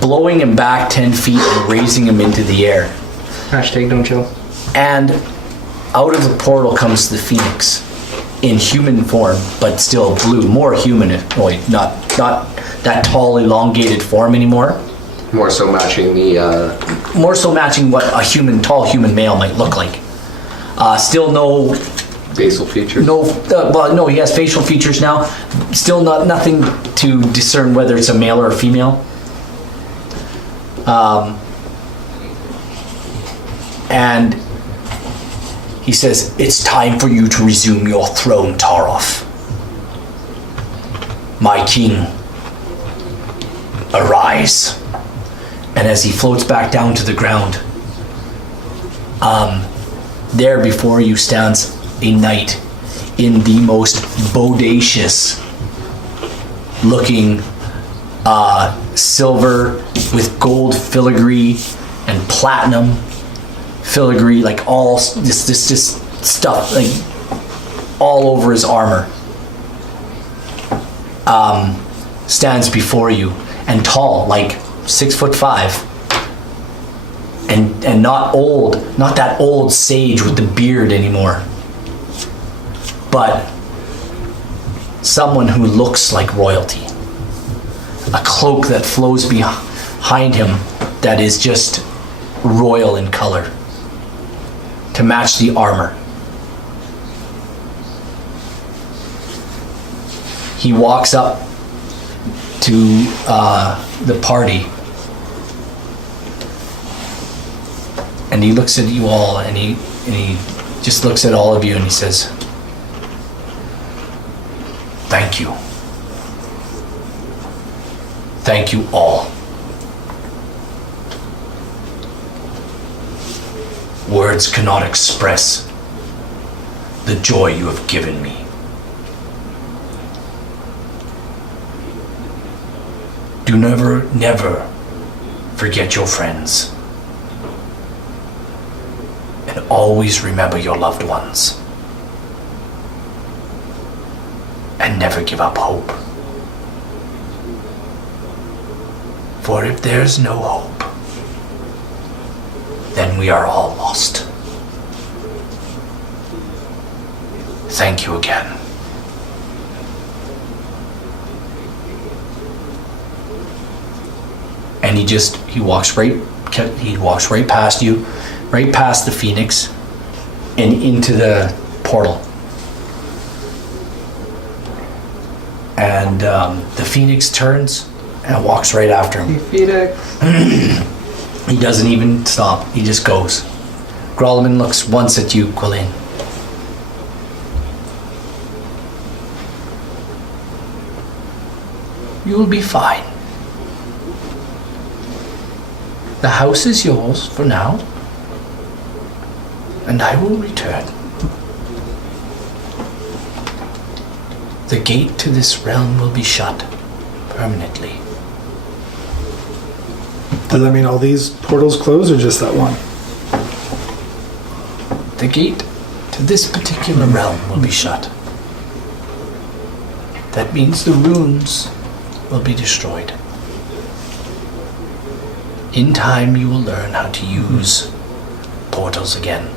blowing him back 10 feet and raising him into the air. Hashtag don't chill. And out of the portal comes the phoenix in human form, but still blue, more humanoid, not that tall, elongated form anymore. More so matching what a tall human male might look like. Still no facial features. no, he has facial features now. Still nothing to discern whether it's a male or a female. And he says, "It's time for you to resume your throne, Taroth. My king, arise." And as he floats back down to the ground, there before you stands a knight in the most bodacious looking silver with gold filigree and platinum filigree, like all this stuff like all over his armor, stands before you, and tall, like 6'5", and not that old sage with the beard anymore, but someone who looks like royalty. A cloak that flows behind him that is just royal in color, to match the armor. He walks up to the party, and he looks at you all, and he just looks at all of you, and he says, "Thank you. Thank you all. Words cannot express the joy you have given me. Do never forget your friends. And always remember your loved ones. And never give up hope. For if there's no hope, then we are all lost." Thank you again. And he walks right past you, right past the Phoenix, and into the portal. And the Phoenix turns and walks right after him. Phoenix. He doesn't even stop. He just goes. Grolleman looks once at you, Quillin. You'll be fine. The house is yours for now, and I will return. The gate to this realm will be shut permanently. Does that mean all these portals close or just that one? The gate to this particular realm will be shut. That means the runes will be destroyed. In time, you will learn how to use portals again.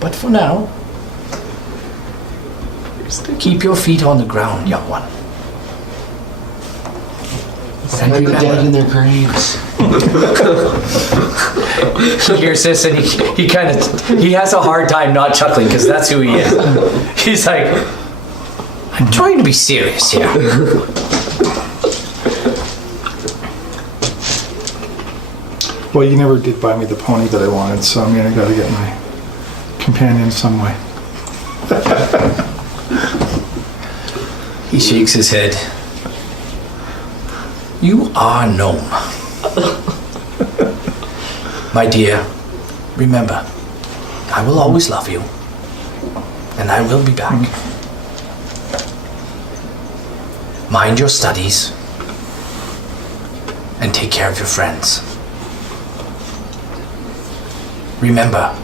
But for now, keep your feet on the ground, young one. And Send the dead in remember, their graves. he hears this and he has a hard time not chuckling because that's who he is. He's like, I'm trying to be serious here. Well, you never did buy me the pony that I wanted, so I'm gonna gotta get my companion some way. He shakes his head. You are gnome. My dear, remember, I will always love you. And I will be back. Mind your studies. And take care of your friends. Remember,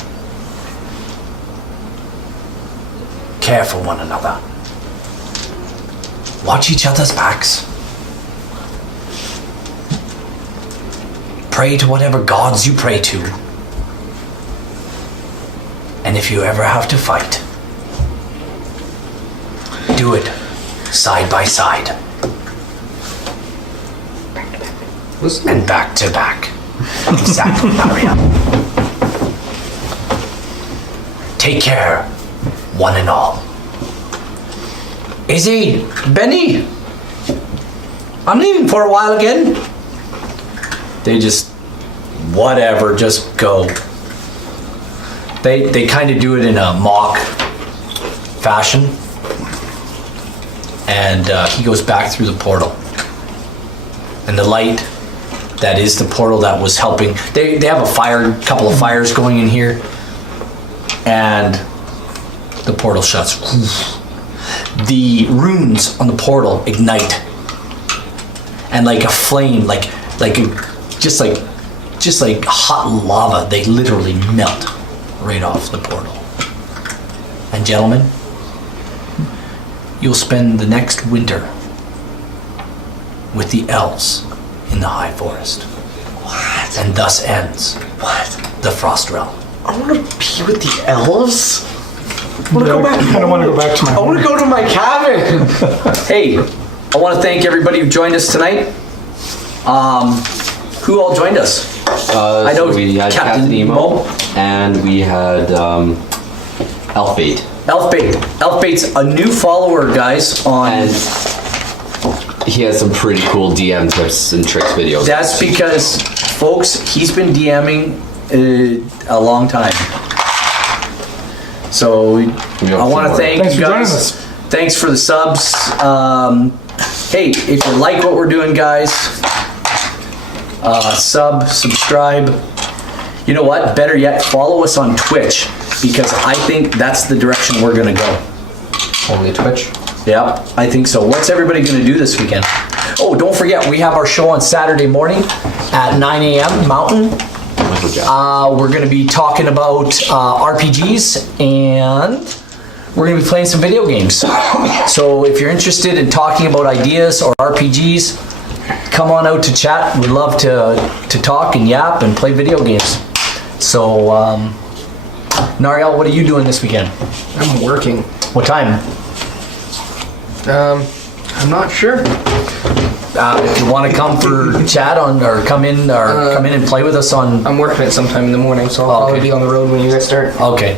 care for one another. Watch each other's backs. Pray to whatever gods you pray to. And if you ever have to fight, do it side by side. And back to back. Exactly, Maria. Take care, one and all. Izzy, Benny, I'm leaving for a while again. They just, whatever, just go. They kind of do it in a mock fashion. And he goes back through the portal. And the light that is the portal that was helping. They have a couple of fires going in here. And the portal shuts. The runes on the portal ignite. And like a flame, just like hot lava, they literally melt right off the portal. And gentlemen, you'll spend the next winter with the elves in the High Forest. What? And thus ends the Frost Realm. I want to be with the elves. I want to go back. I kind of want to go back to my. I want to go to my cabin. Hey, I want to thank everybody who joined us tonight. Who all joined us? I know so we had Captain Emo, and we had Elfbait. Elfbait's a new follower, guys, on... And he has some pretty cool DM tips and tricks videos. That's because, folks, he's been DMing a long time. So I want to thank Thanks you for joining guys. us. Thanks for the subs. Hey, if you like what we're doing, guys, subscribe. You know what? Better yet, follow us on Twitch, because I think that's the direction we're gonna go. Only Twitch. Yeah, I think so. What's everybody gonna do this weekend? Oh, don't forget, we have our show on Saturday morning at 9 a.m. Mountain. We're going to be talking about RPGs, and we're going to be playing some video games. So if you're interested in talking about ideas or RPGs, come on out to chat. We'd love to talk and yap and play video games. So Nariel, what are you doing this weekend? I'm working. What time? I'm not sure. If you want to come for chat on, or come in and play with us on. I'm working at sometime in the morning, so I'll Oh, okay. probably be on the road when you guys start. Okay.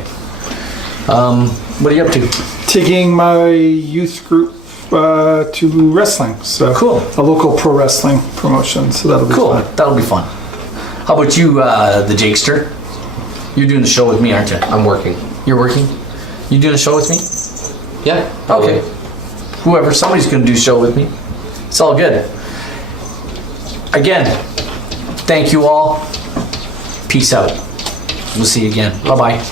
What are you up to? Taking my youth group to wrestling. So Cool. A local pro wrestling promotion. So that'll be Cool. fun. That'll be fun. How about you, the Jakester? You're doing the show with me, aren't you? I'm working. You're working? You doing a show with me? Yeah. Okay. Whoever, somebody's going to do a show with me. It's all good. Again, thank you all. Peace out. We'll see you again. Bye-bye.